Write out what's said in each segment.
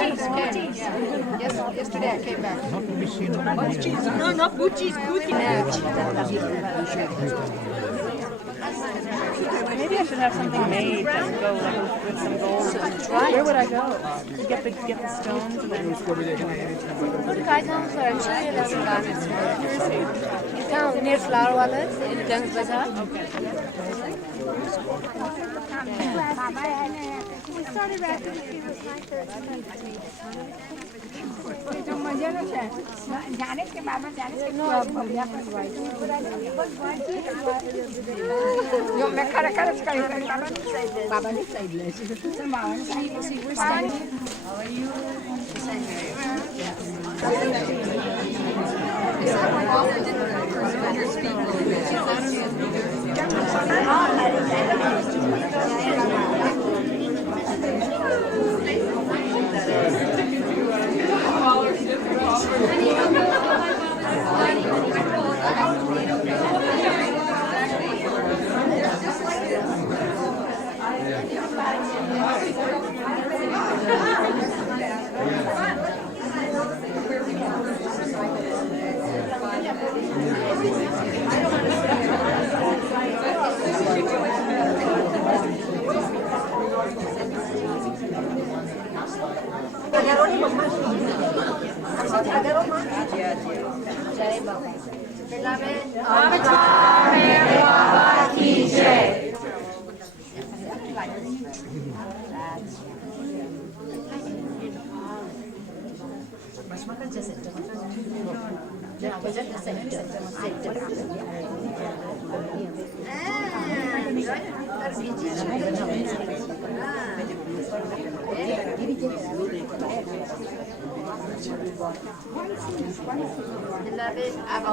Yes, yesterday I came back. No, not Gucci's, Gucci. Maybe I should have something made that would go like with some gold. Where would I go? To get the stones and then. Near Flower Wallet in Gangs Bazaar. We started after she was 9:30. जाने के बाबा जाने के yo me cara cara sekali baba ni side le we're standing. How are you?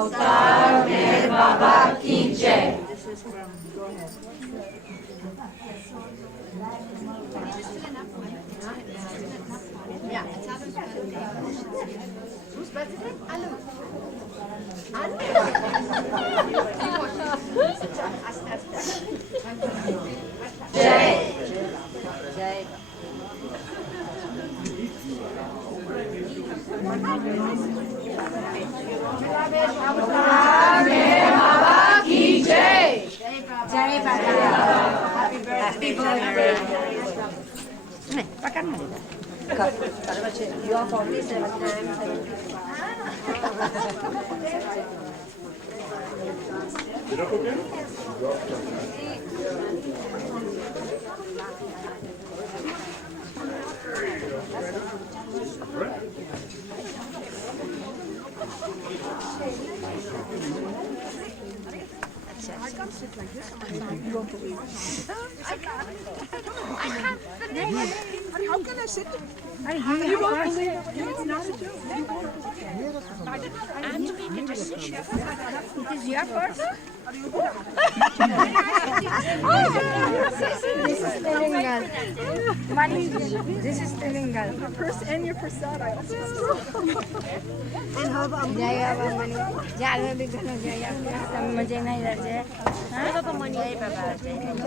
अवतार मेहर बाबा की जय। You are 47 times. You won't believe it. How can I sit? You won't believe it. It's not a joke. You won't believe it. It is your purse? This is Telingal. Money. This is Telingal. Your purse and your persona. And how about Jaya money? Jaya bhi gano Jaya. Some mujhe nahi raje. Haan? Baba money. Jai Baba. Jai Baba.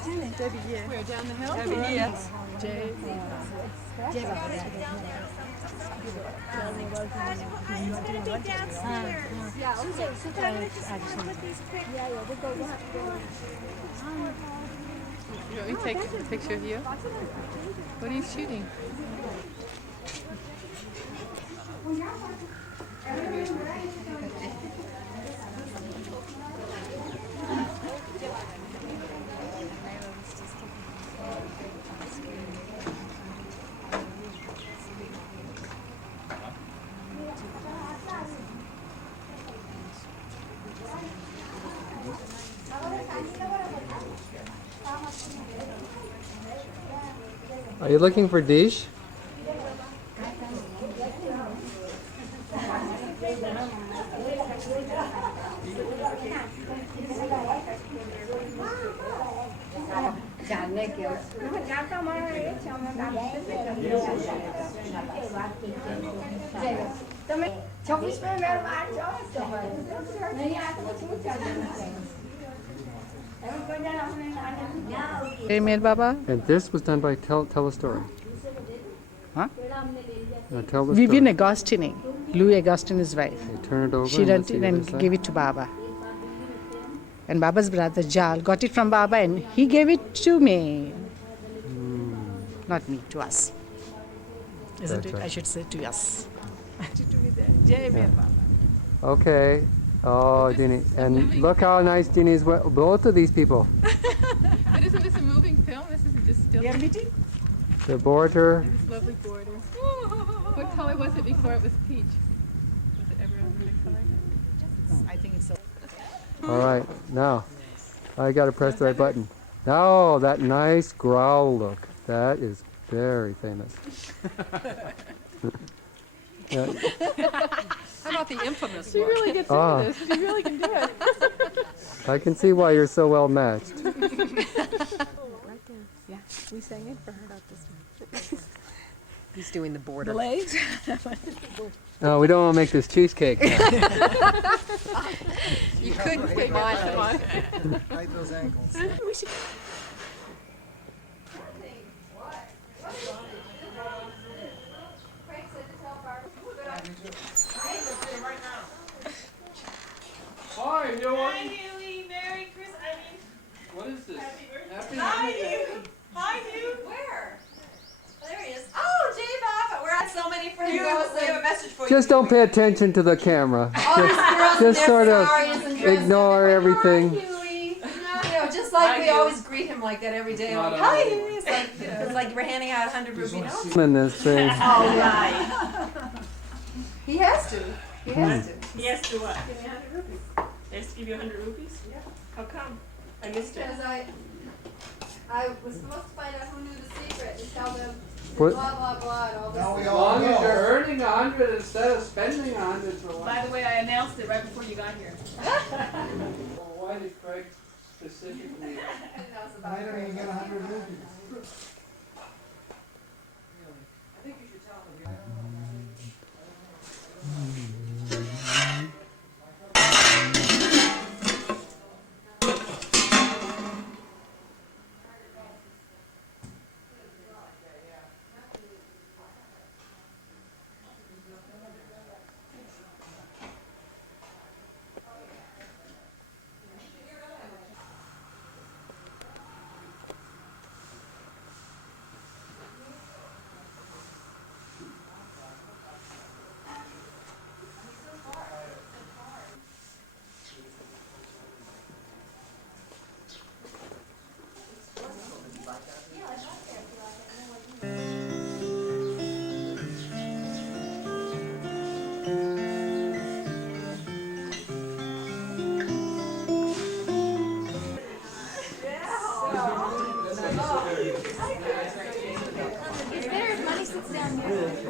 Australia? Debbie here. We're down the hill? Debbie here. Jay. Jai Baba. Yeah, okay. So I'm going to just put these quick. Yeah, we'll go. You want me to take a picture of you? What are you shooting? Are you looking for Dish? Hey, Mir Baba. And this was done by tell a story. Huh? Now tell the Vivian story. Agostini, Louis Augustine's wife. You turn it over. She and did let's it see what and says. gave it to Baba. And Baba's brother Jal got it from Baba and he gave it to me. Not me, to us. Isn't That's it? right. I should say to us. Jai Mir Baba. Okay. Oh, Dini. And look how nice Dini's both of these people. But isn't this a moving film? This isn't just still. We are meeting? The border. This lovely border. What color was it before it was peach? Was it ever a color? I think it's so. All right. Now, I got to press the right button. Now, that nice growl look. That is very famous. Yeah. How about the infamous She one? really gets into this. She really can do it. I can see why you're so well matched. Yeah, we sang it for her. Not this one. He's doing the border. The legs? No, we don't want to make this cheesecake. You couldn't put mine on. Hide those ankles. Hi, you know what? Hi, Huey. Merry Christmas. What is this? Happy birthday. Hi, Huey. Hi, Huey. Where? Oh, there he is. Oh, Jay Baba. We're at so many friends. We have a message for you. Just don't pay attention to the camera. All these girls in Just their sort of saris and dresses. ignore everything. Hi, Huey. You know, just like we always greet him like that every day. Like, hi, Huey. It's like, it's like we're handing out 100 rupee notes. In this thing. All right. He has to. He has to. He has to what? Give me 100 rupees. He has to give you 100 rupees? Yeah. How come? I missed it. Because I was supposed to find out who knew the secret and tell them What? blah, blah, blah, and all this. Now we As all long as you're know. earning 100 instead of spending 100 for one. By the way, I announced it right before you got here. Why did Craig specifically? I don't even get 100 rupees.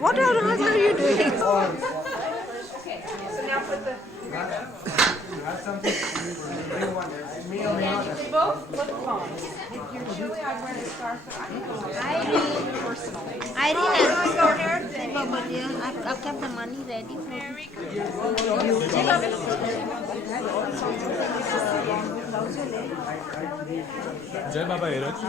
What on earth are you doing? I've kept the money ready for you. Jai Baba Eruch.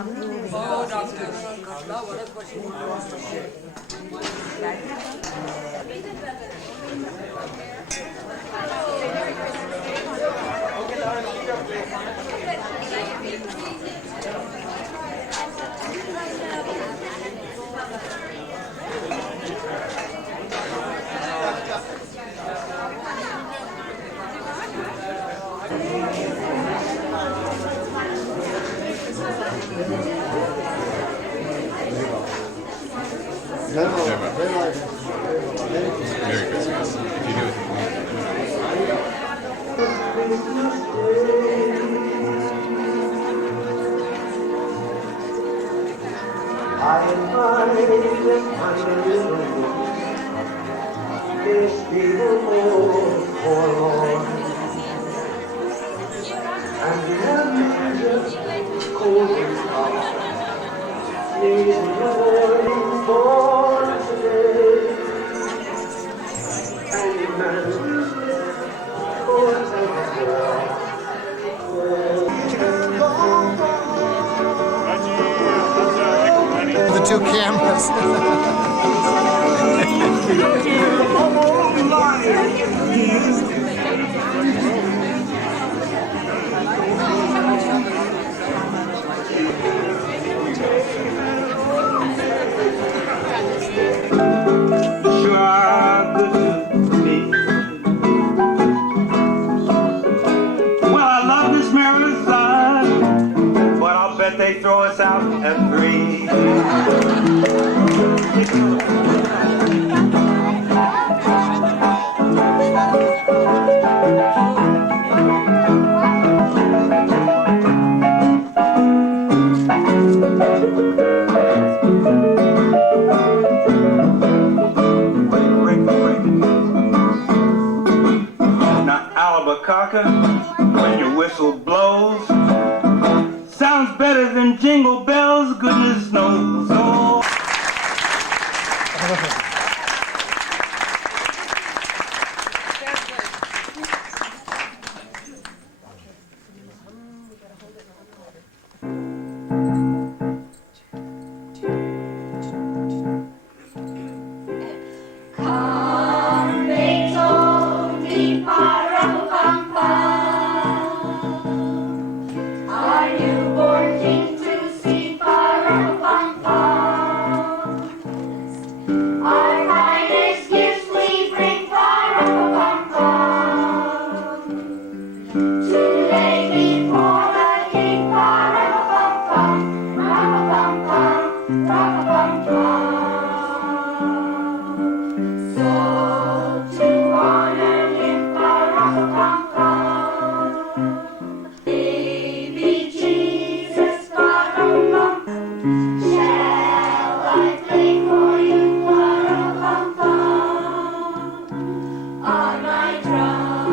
I them find a little book. There's still more forlorn. And the ambassador calls his heart. Please the morning born today. And the man who's left calls out the girl. The two cameras. Sure are good to me. Well, I love this Meherazad, but I'll bet they throw us out at 3. Now, Alabacaka, when your whistle blows, sounds better than jingle bells, goodness knows. Oh. Are you born king to see our finest gifts we bring to lay before the king. So to honor him, baby Jesus, shall I play for you, on my drum?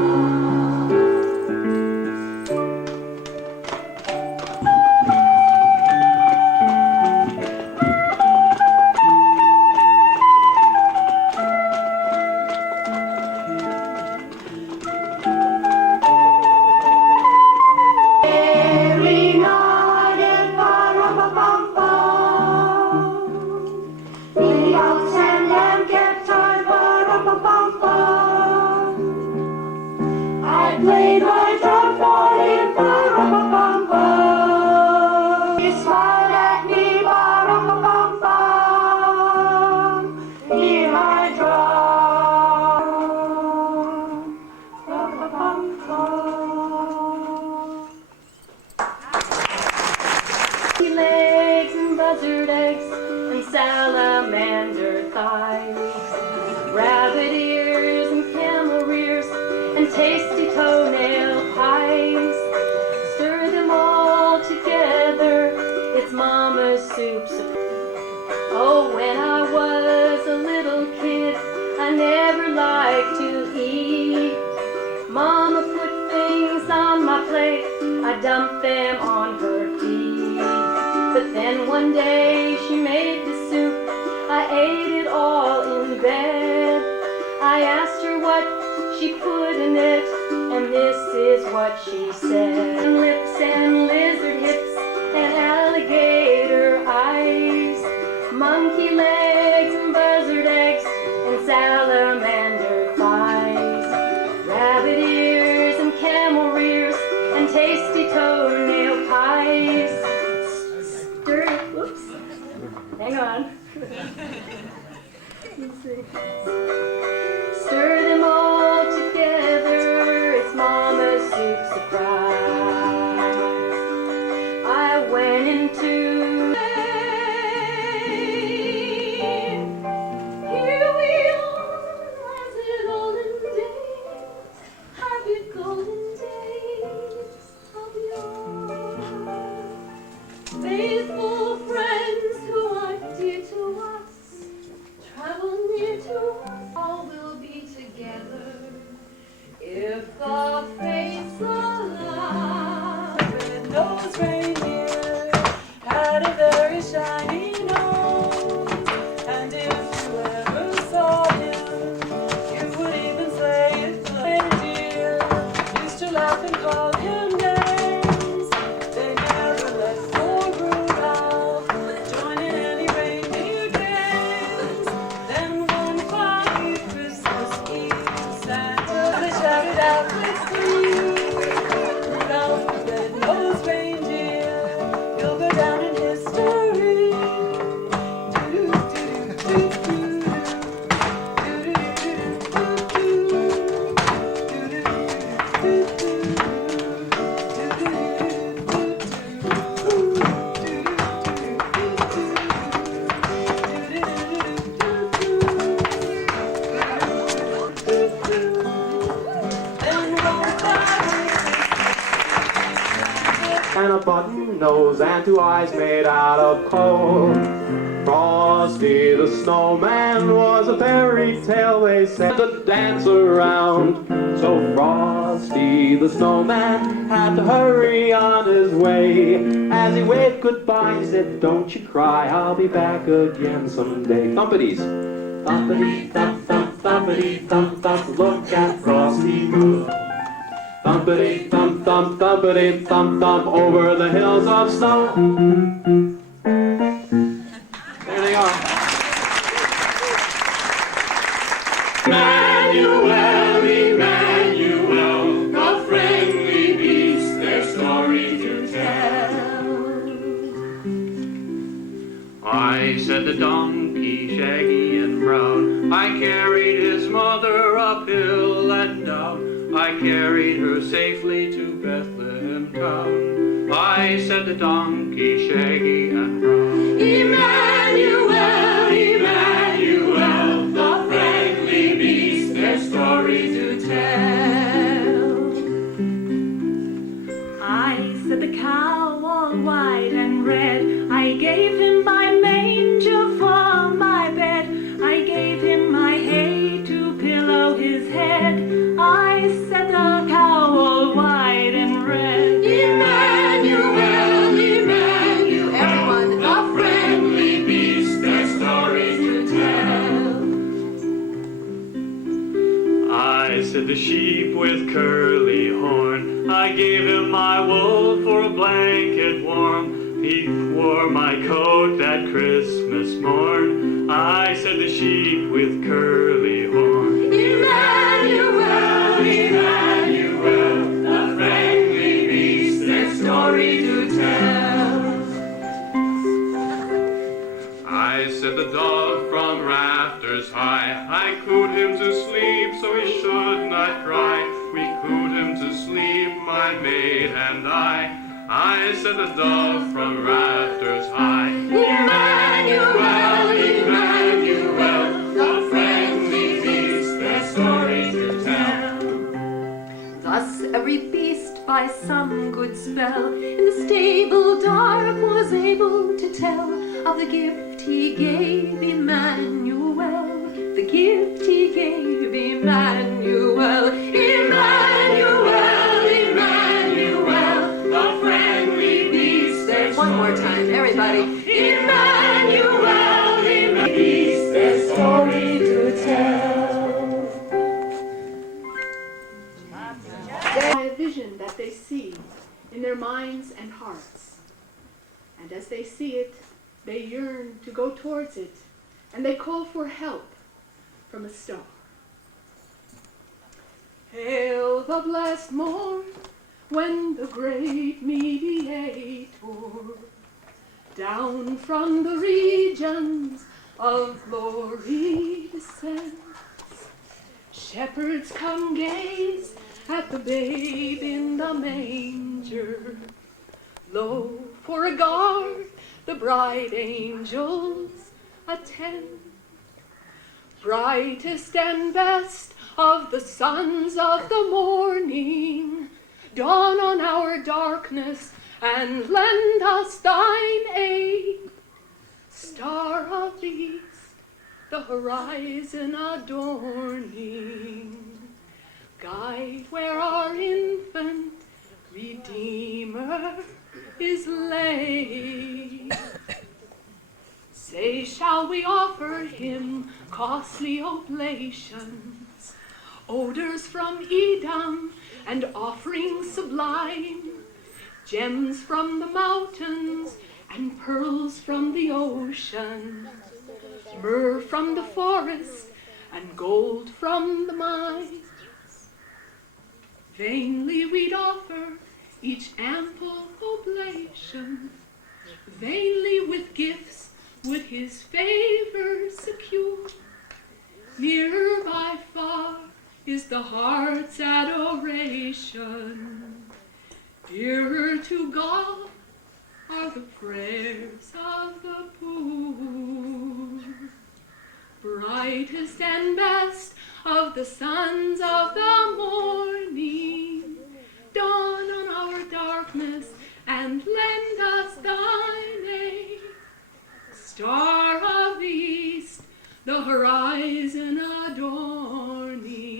Every night and the old sand get time, I play my drum for him, he smiled at me, hear my drum. Legs and buzzard eggs and salamander thighs, rabbit ears and camel rears and tasty toenail pies. Stir them all together, it's Mama's soup. Oh, when I was a little kid, I never liked to eat. Mama put things on my plate, I dumped them on her feet. But then one day she made the soup, I ate it all in bed. I asked her what she put in it, and this is what she said. Lips and lizard hips and alligator eyes, monkey legs and buzzard eggs and salamander thighs, rabbit ears and camel rears and tasty toenail pies. Whoops. Hang on. Let's see. Stir them all together, it's Mama's soup surprise. I went into here we are, as in olden days, happy golden days of yore. Faithful friends who are dear to us, the faith's alive. Red-nosed reindeer had a very shiny nose, and if you ever saw him, you would even say it's a reindeer. Used to laugh and call him names. They never let poor Rudolph join in any reindeer games. Then one foggy Christmas Eve, Santa shouted out with glee, Rudolph the red-nosed reindeer, you'll go down in history. And a button nose and two eyes made out of coal. Frosty the snowman was a fairy tale they said to dance around. So Frosty the snowman had to hurry on his way. As he waved goodbye, he said, "Don't you cry, I'll be back again someday." Thumpities. Thumpity thump thump thumpity thump thump, look at Frosty move. Thumpity thump thump thumpity thump thump over the hills of snow. There they are. Emmanuel, Emmanuel, the friendly beasts, their story to tell. I said the donkey, shaggy and brown, I carried his mother up hill and down. I carried her safely to Bethlehem town. I said the donkey, shaggy and brown. Emmanuel, Emmanuel, the friendly beasts, their story to tell. I said the cow all white and red, I gave him my manger for my bed. I gave him my hay to pillow his head. I said the cow all white and red. Emmanuel, Emmanuel, everyone, the friendly beasts, their story to tell. I said the sheep with curly horn, I gave him my wool for a blanket warm. He wore my coat that Christmas morn. I said the sheep with curly horn. Emmanuel, Emmanuel, the friendly beasts, their story to tell. I said the dog from rafters high, I cooed him to sleep so he should not cry. We cooed him to sleep, my maid and I. I said the dog from rafters high. Emmanuel, Emmanuel, the friendly beasts, their story to tell. Thus every beast by some good spell in the stable dark was able to tell of the gift he gave Emmanuel, the gift he gave Emmanuel. Emmanuel, Emmanuel, the friendly beast. There's one more time, everybody. Emmanuel, Emmanuel, beast, their story to tell. By a vision that they see in their minds and hearts. And as they see it, they yearn to go towards it, and they call for help from a star. Hail the blessed morn, when the great mediator down from the regions of glory descends. Shepherds come gaze at the babe in the manger. Lo, for a guard the bright angels attend. Brightest and best of the sons of the morning, dawn on our darkness and lend us thine aid. Star of the east, the horizon adorning, Guide where our infant Redeemer is laid. Say, shall we offer him costly oblations, odors from Edom and offerings sublime, gems from the mountains and pearls from the ocean, myrrh from the forest and gold from the mines? Vainly we'd offer each ample oblation, vainly with gifts would his favor secure. Nearer by far is the heart's adoration, dearer to God are the prayers of the poor. Brightest and best of the sons of the morning, dawn on our darkness and lend us thine aid. Star of the east, the horizon adorning,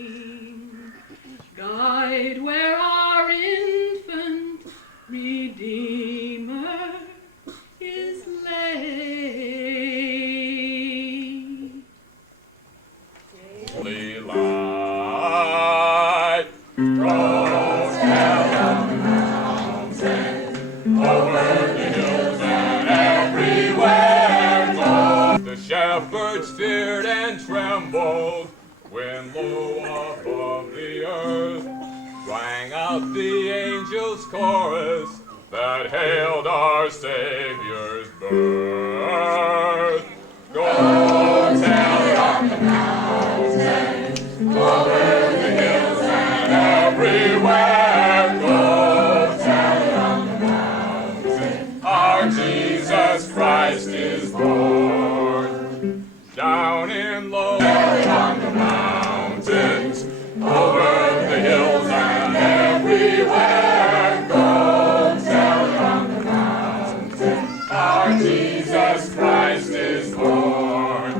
guide where our infant Redeemer is laid. Holy light grows down the mountain, over the hills and everywhere goes. The shepherds feared and trembled when low above the earth rang out the angels' chorus that hailed our Savior's birth. Go tell on the mountain, over the hills and everywhere. Go tell on the mountain, our Jesus Christ is born. Down in low on the mountains, over the hills and everywhere. Go tell on the mountain, our Jesus Christ is born.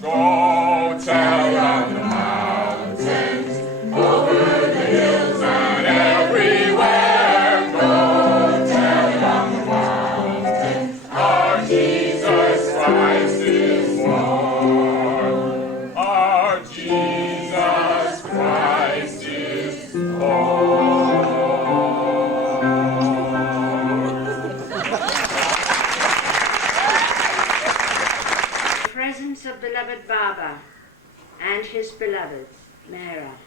Go tell on the mountains, over the hills and everywhere. Go tell on the mountains, our Jesus Christ is born. Our Jesus Christ is born. Presence of beloved Baba and his beloved Meherabad.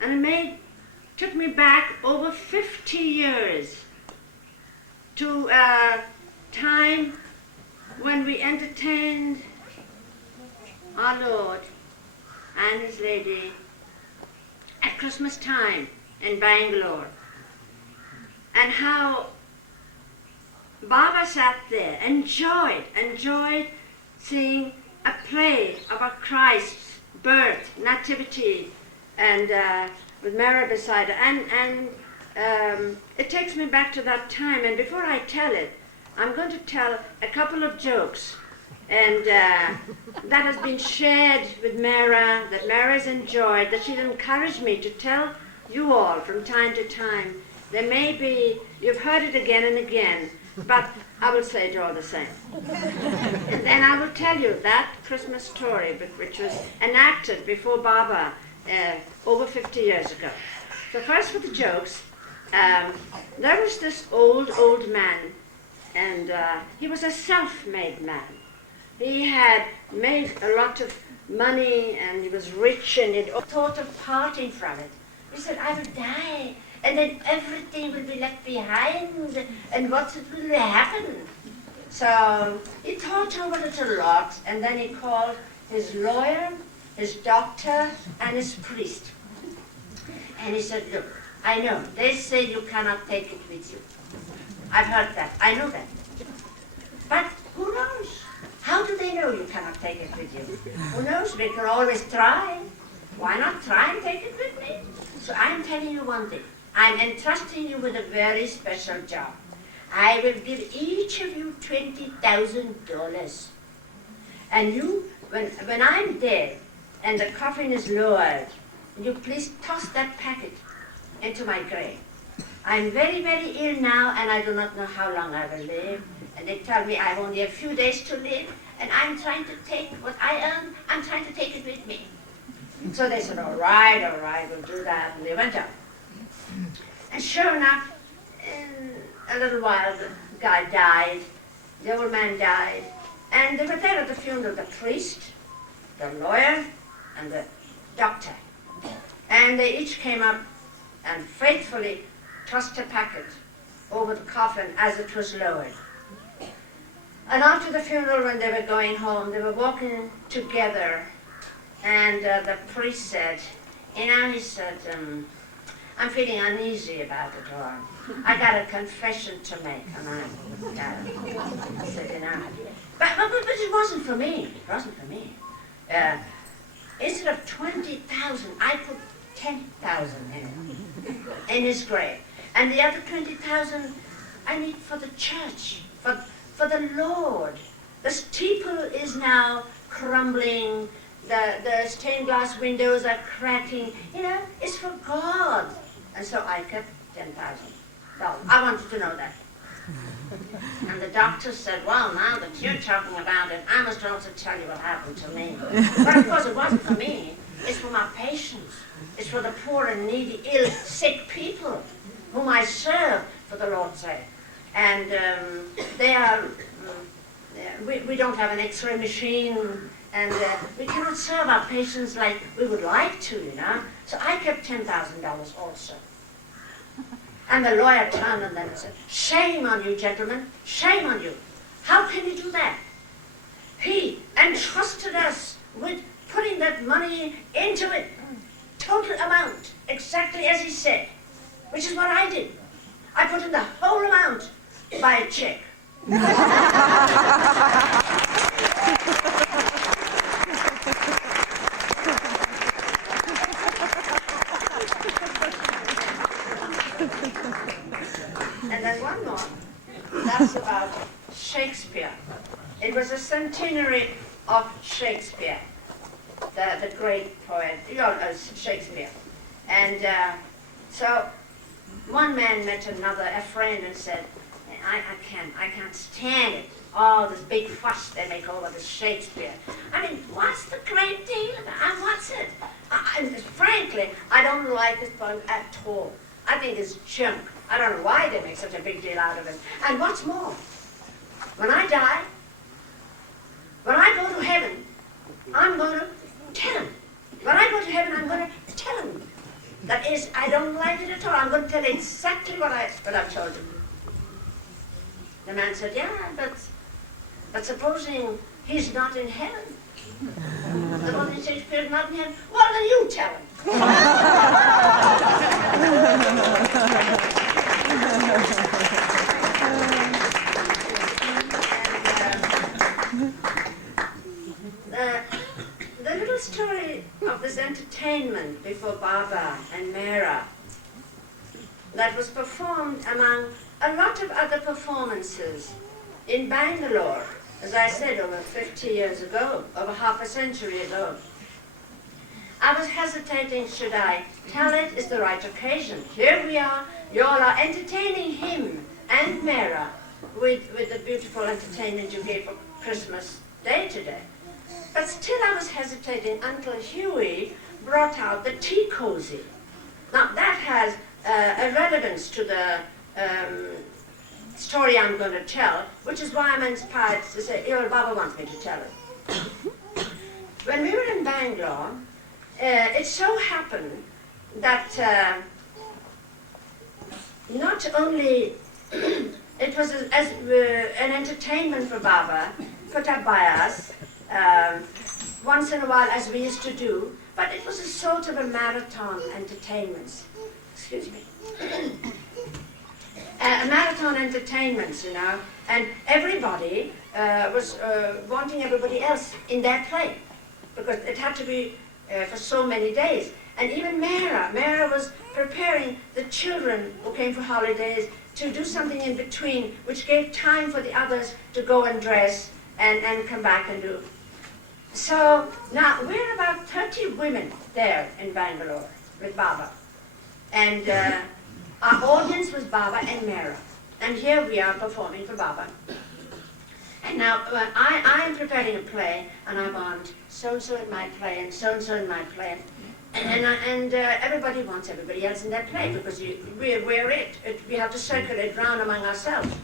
And it took me back over 50 years to a time when we entertained our Lord and his lady at Christmas time in Bangalore, and how Baba sat there, enjoyed seeing a play about Christ's birth, nativity, and with Mary beside her. And it takes me back to that time. And before I tell it, I'm going to tell a couple of jokes. And that has been shared with Mara, that Mara's enjoyed, that she's encouraged me to tell you all from time to time. There may be, you've heard it again and again, but I will say it all the same. And then I will tell you that Christmas story, which was enacted before Baba over 50 years ago. So first for the jokes, there was this old man, and he was a self-made man. He had made a lot of money, and he was rich, and he'd thought of parting from it. He said, I will die, and then everything will be left behind, and what will happen? So he thought over it a lot, and then he called his lawyer, his doctor, and his priest. And he said, look, I know, they say you cannot take it with you. I've heard that, I know that. But who knows? How do they know you cannot take it with you? Who knows? We can always try. Why not try and take it with me? So I'm telling you one thing. I'm entrusting you with a very special job. I will give each of you $20,000. And you, when I'm dead and the coffin is lowered, you please toss that packet into my grave. I'm very, very ill now, and I do not know how long I will live. And they tell me I have only a few days to live, and I'm trying to take what I earn, I'm trying to take it with me. So they said, all right, we'll do that, and they went out. And sure enough, in a little while, the guy died, the old man died, and they were there at the funeral, the priest, the lawyer, and the doctor. And they each came up and faithfully tossed a packet over the coffin as it was lowered. And after the funeral, when they were going home, they were walking together, and the priest said, he said, I'm feeling uneasy about it all. I got a confession to make, and I said, but it wasn't for me. It wasn't for me. Instead of 20,000, I put 10,000 in his grave. And the other 20,000 I need for the church, for the Lord. The steeple is now crumbling, the stained glass windows are cracking. It's for God. And so I kept $10,000. I wanted to know that. And the doctor said, well, now that you're talking about it, I must also tell you what happened to me. But of course, it wasn't for me. It's for my patients. It's for the poor and needy, ill, sick people whom I serve, for the Lord's sake. And they are, we don't have an X-ray machine, and we cannot serve our patients like we would like to, So I kept $10,000 also. And the lawyer turned on them and said, shame on you, gentlemen, shame on you. How can you do that? He entrusted us with putting that money into it, total amount, exactly as he said, which is what I did. I put in the whole amount by a check. And then one more, that's about Shakespeare. It was a centenary of Shakespeare, the great poet, Shakespeare. And so one man met a friend, and said, I can't stand it. All this big fuss they make over the Shakespeare. I mean, what's the great deal about it? What's it? Frankly, I don't like this poem at all. I think it's junk. I don't know why they make such a big deal out of it. And what's more, when I die, when I go to heaven, I'm going to tell him. When I go to heaven, I'm going to tell him. That is, I don't like it at all. I'm going to tell exactly what I've told him. The man said, yeah, but supposing he's not in heaven. Supposing Shakespeare is not in heaven. Well, then you tell him. The little story of this entertainment before Baba and Mehra that was performed among a lot of other performances in Bangalore, as I said, over 50 years ago, over half a century ago. I was hesitating, should I tell it? Is the right occasion. Here we are, you all are entertaining him and Mehra with the beautiful entertainment you gave for Christmas Day today. But still I was hesitating until Huey brought out the tea cozy. Now that has a relevance to the story I'm going to tell, which is why I'm inspired to say, Baba wants me to tell it. When we were in Bangalore, it so happened that not only it was an entertainment for Baba, put up by us, once in a while as we used to do, but it was a sort of a marathon entertainment. Excuse me. Marathon entertainments, and everybody was wanting everybody else in their play, because it had to be for so many days. And even Mehra was preparing the children who came for holidays to do something in between, which gave time for the others to go and dress and come back and do. So now we're about 30 women there in Bangalore with Baba. And our audience was Baba and Mehra. And here we are performing for Baba. And now I'm preparing a play, and I want so-and-so in my play, and so-and-so in my play. And everybody wants everybody else in their play, because we're it. We have to circulate round among ourselves.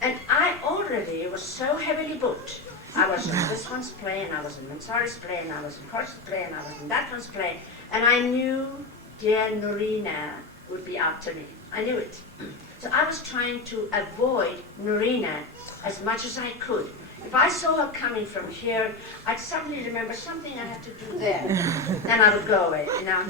And I already was so heavily booked. I was in this one's play, and I was in Mansari's play, and I was in Kort's play, and I was in that one's play. And I knew dear Norina would be after me. I knew it. So I was trying to avoid Norina as much as I could. If I saw her coming from here, I'd suddenly remember something I had to do there. Then I would go away, you know.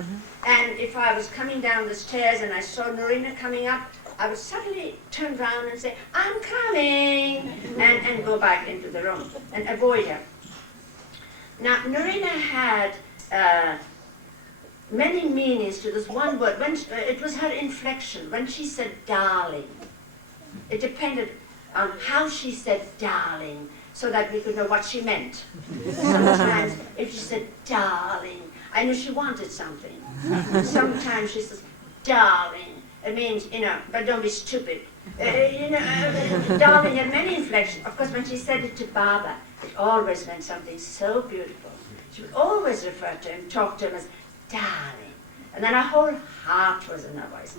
And if I was coming down the stairs and I saw Norina coming up, I would suddenly turn around and say, I'm coming, and go back into the room and avoid her. Now, Norina had many meanings to this one word. It was her inflection. When she said darling, it depended on how she said darling, so that we could know what she meant. Sometimes, if she said darling, I knew she wanted something. Sometimes she says, darling. It means, you know, but don't be stupid. Darling had many inflections. Of course, when she said it to Baba, it always meant something so beautiful. She would always refer to him, talk to him as darling. And then her whole heart was in her voice.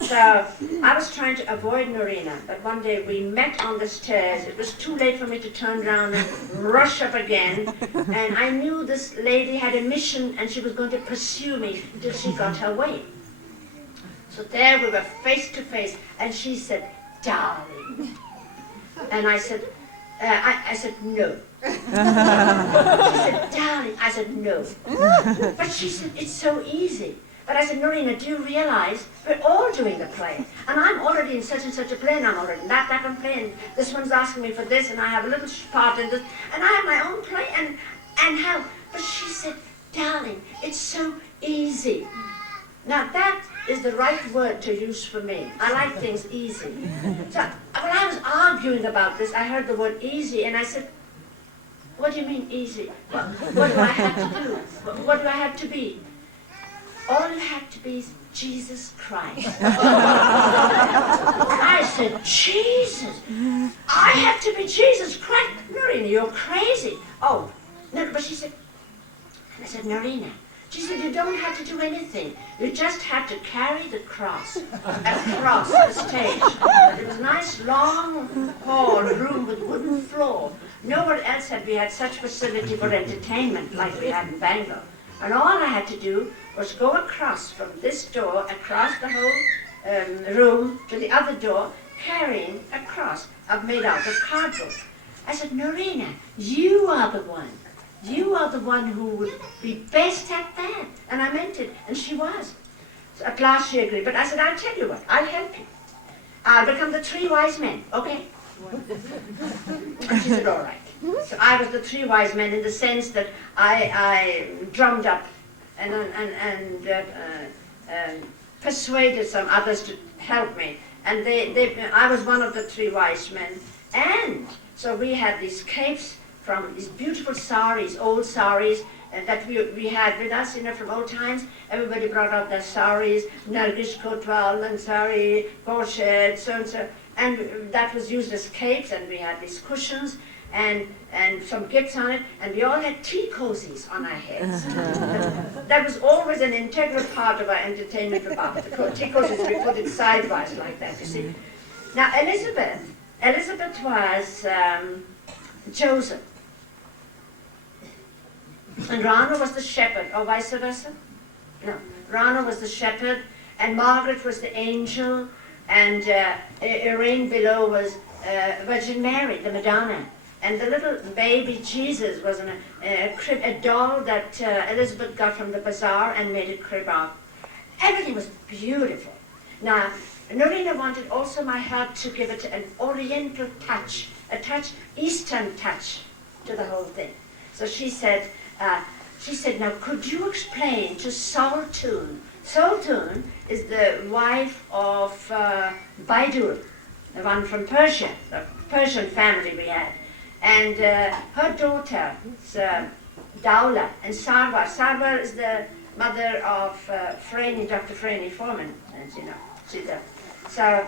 So I was trying to avoid Norina, but one day we met on the stairs. It was too late for me to turn around and rush up again. And I knew this lady had a mission, and she was going to pursue me till she got her way. So there we were face to face, and she said, darling. And I said, I said, no. She said, darling. I said, no. But she said, it's so easy. But I said, Norina, do you realize we're all doing the play? And I'm already in such and such a play, and I'm already in that one play, and this one's asking me for this, and I have a little part in this, and I have my own play, and how? But she said, darling, it's so easy. Now that is the right word to use for me. I like things easy. So when I was arguing about this, I heard the word easy, and I said, what do you mean easy? What do I have to do? What do I have to be? All you have to be is Jesus Christ. I said, Jesus? I have to be Jesus Christ? Norina, you're crazy. Oh, no, but she said, and I said, Norina, she said, you don't have to do anything. You just have to carry the cross across the stage. It was a nice long hall, room with wooden floor. Nowhere else had we had such facility for entertainment like we had in Bangalore. And all I had to do was go across from this door, across the whole room to the other door, carrying a cross made out of cardboard. I said, Norina, you are the one. You are the one who would be best at that. And I meant it, and she was. So at last she agreed, but I said, I'll tell you what, I'll help you. I'll become the three wise men, okay? And she said, all right. So I was the three wise men in the sense that I drummed up and persuaded some others to help me. And I was one of the three wise men. And so we had these capes from these beautiful saris, old saris, that we had with us, you know, from old times. Everybody brought out their saris, Nargish Kotwal, Mansari, Borched, so-and-so. And that was used as capes, and we had these cushions and some gifts on it, and we all had tea cozies on our heads. That was always an integral part of our entertainment about the tea cozies. We put it sidewise like that, you see. Now, Elizabeth was Joseph. And Rana was the shepherd, or vice versa? No, Rana was the shepherd, and Margaret was the angel, and Irene below was Virgin Mary, the Madonna. And the little baby Jesus was in a doll that Elizabeth got from the bazaar and made a crib of. Everything was beautiful. Now, Norina wanted also my help to give it an oriental touch, Eastern touch to the whole thing. So she said, now could you explain to Saltoon? Saltoon is the wife of Baidur, the one from Persia, the Persian family we had. And her daughter, Daula and Sarwar. Sarwar is the mother of Dr. Franny Foreman, as you know. She's so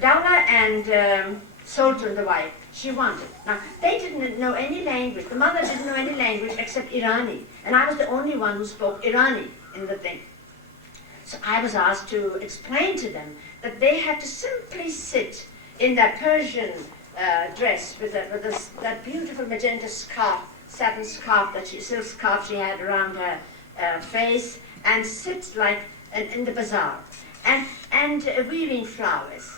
Daula and Sultan, the wife, she wanted. Now, they didn't know any language. The mother didn't know any language except Irani. And I was the only one who spoke Irani in the thing. So I was asked to explain to them that they had to simply sit in that Persian dress with that beautiful magenta scarf, satin scarf, silk scarf she had around her face, and sit like in the bazaar, and weaving flowers.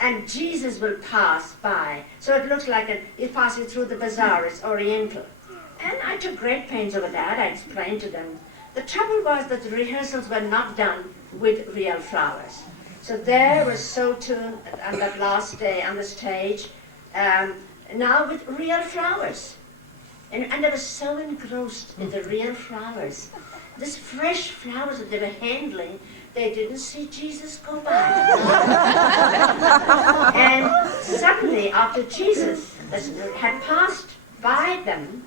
And Jesus will pass by. So it looks like he's passing through the bazaar. It's oriental. And I took great pains over that. I explained to them. The trouble was that the rehearsals were not done with real flowers. So there was Sultan on that last day on the stage, now with real flowers. And they were so engrossed in the real flowers. These fresh flowers that they were handling, they didn't see Jesus go by. And suddenly, after Jesus had passed by them,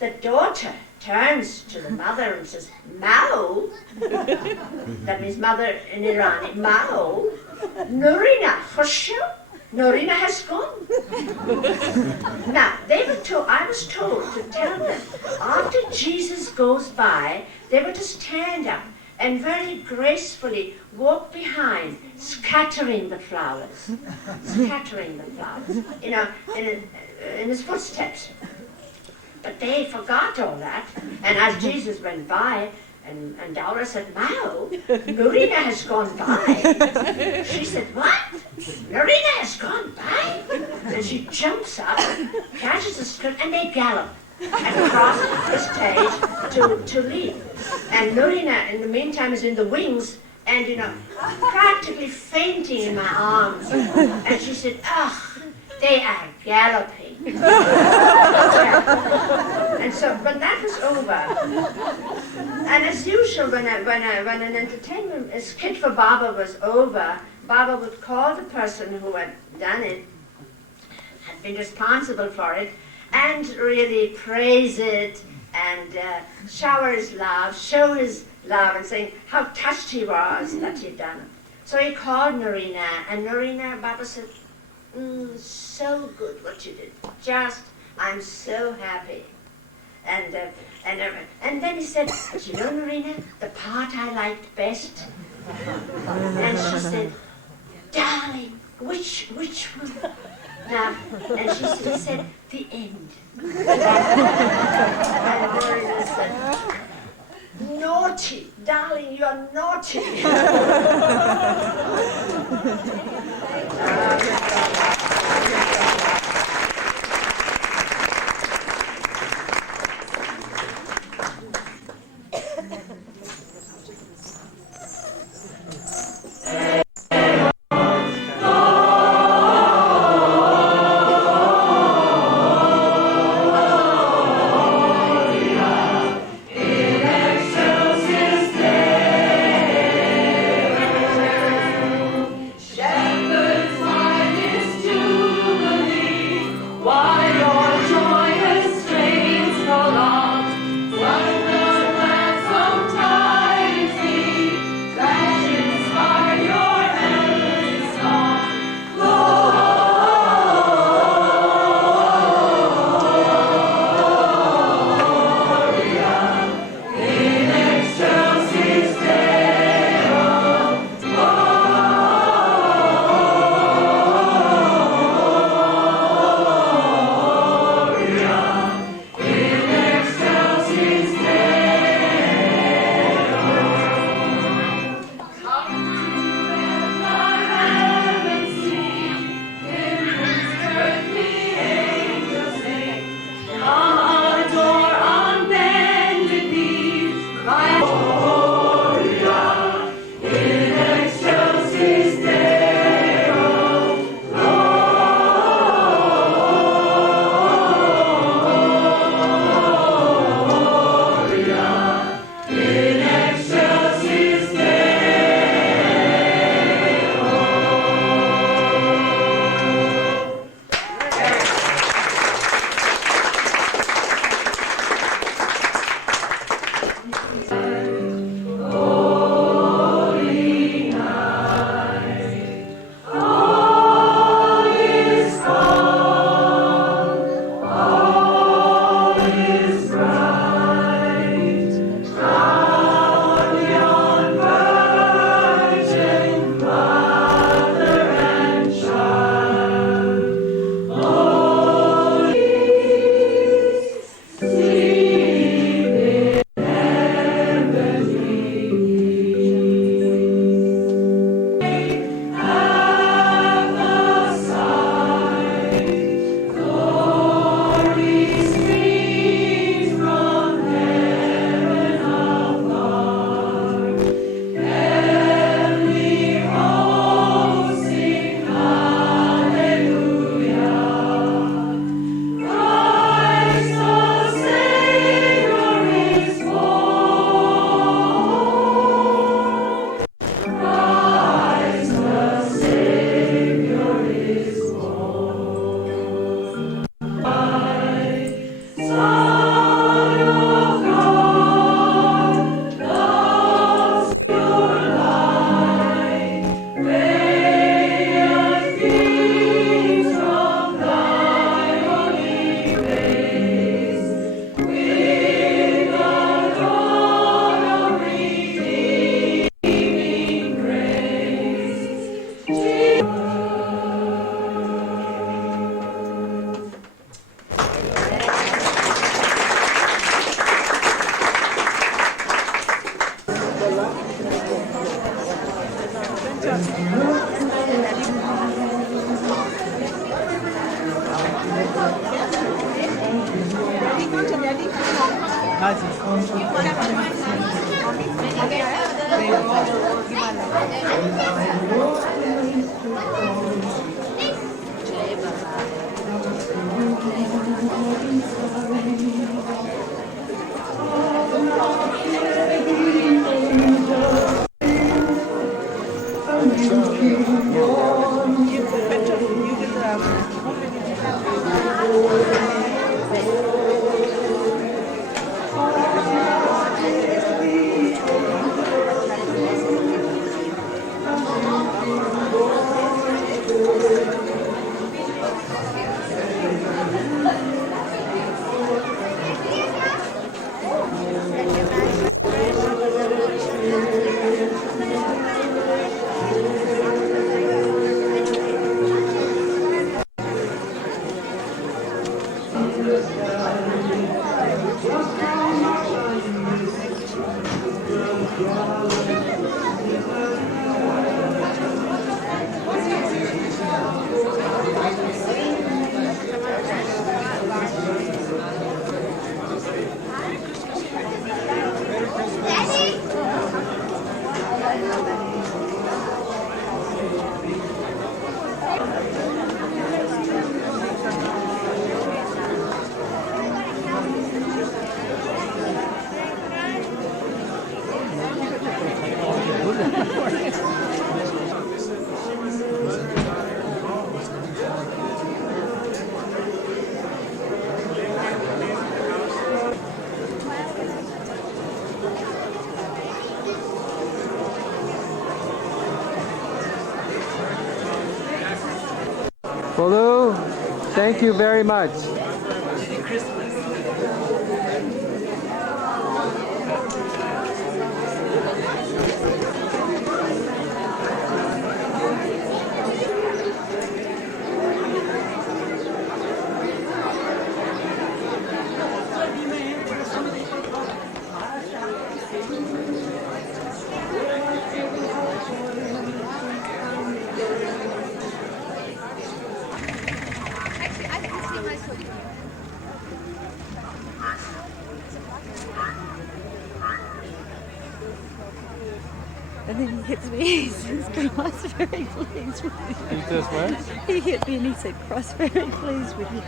the daughter turns to the mother and says, Mao, that means mother in Irani, Mao, Nurina, Khoshu, Nurina has gone. Now, I was told to tell them, after Jesus goes by, they were to stand up and very gracefully walk behind, scattering the flowers, you know, in his footsteps. But they forgot all that, and as Jesus went by, and Daura said, Mao, Nurina has gone by. She said, what? Nurina has gone by? And she jumps up, catches the skirt, and they gallop across the stage to leave. And Nurina, in the meantime, is in the wings, and, you know, practically fainting in my arms. And she said, they are galloping. And so, when that was over, and as usual, when an entertainment skit for Baba was over, Baba would call the person who had done it, had been responsible for it, and really praise it, and shower his love, show his love, and saying how touched he was that he'd done it. So he called Nurina, and Nurina, Baba said, so good what you did. I'm so happy. And then he said, but you know, Nurina, the part I liked best. And she said, darling, which one? Now, and he said, the end. And Nurina said, naughty, darling, you're naughty. Bolu, thank you very much. And then he hits me. He says, "Cross, very pleased with you." He says what? He hit me and he said, "Cross, very pleased with you."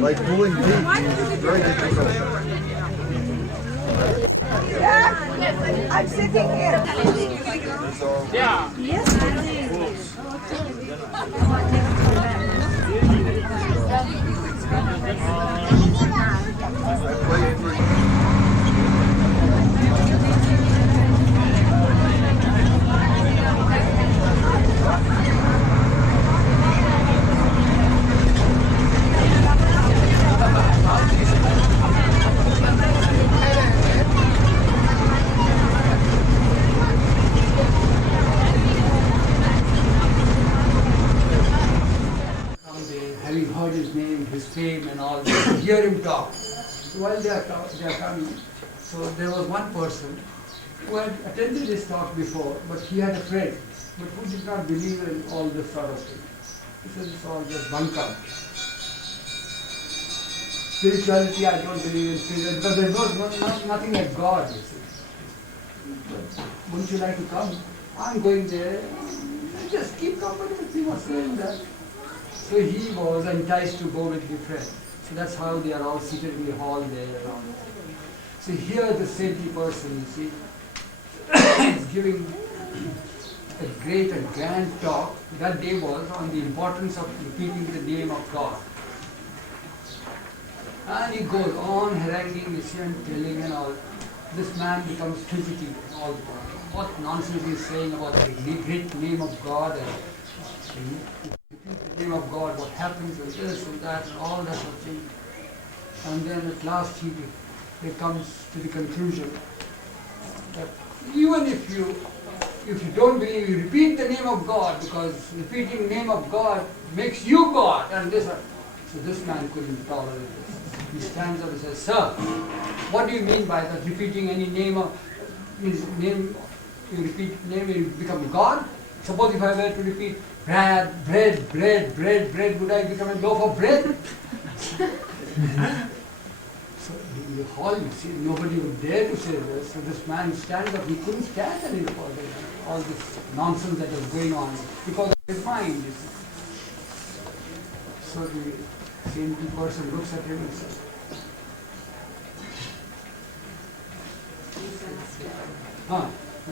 Like pulling teeth, very difficult. I'm sitting here. Yeah. Yes, having heard his name, his fame and all, hear him talk. So while they are coming, so there was one person who had attended his talk before, but he had a friend, but who did not believe in all this sort of thing. He said it's all just bunk out. Spirituality, I don't believe in spirituality, because there's nothing like God, you see. But wouldn't you like to come? I'm going there. Just keep comfortable, he was saying that. So he was enticed to go with the friend. So that's how they are all seated in the hall there around. So here the saintly person, you see, is giving a great and grand talk. That day was on the importance of repeating the name of God. And he goes on haranguing, you see, and telling and all. This man becomes fidgety all the time. What nonsense he's saying about the great name of God and the name of God, what happens and this and that and all that sort of thing. And then at last he comes to the conclusion that even if you don't believe, you repeat the name of God, because repeating the name of God makes you God. And this, So this man couldn't tolerate this. He stands up and says, "Sir, what do you mean by that? Repeating any name of his name, you repeat name, you become God? Suppose if I were to repeat bread, would I become a loaf of bread?" So in the hall, you see, nobody would dare to say this. So this man stands up. He couldn't stand any further. All this nonsense that was going on because of his mind. You see. So the saintly person looks at him and says,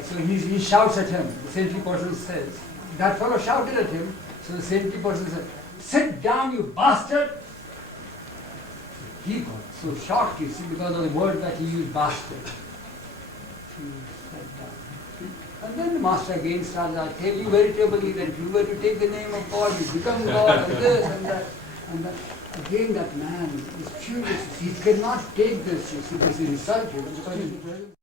So he shouts at him. The saintly person says, that fellow shouted at him. So the saintly person said, "Sit down, you bastard!" He got so shocked, you see, because of the word that he used, bastard. He sat down. And then the master again starts, "I tell you very terribly that if you were to take the name of God, you become God, and this and that." And that. Again that man is furious. He cannot take this, you see, this insult, because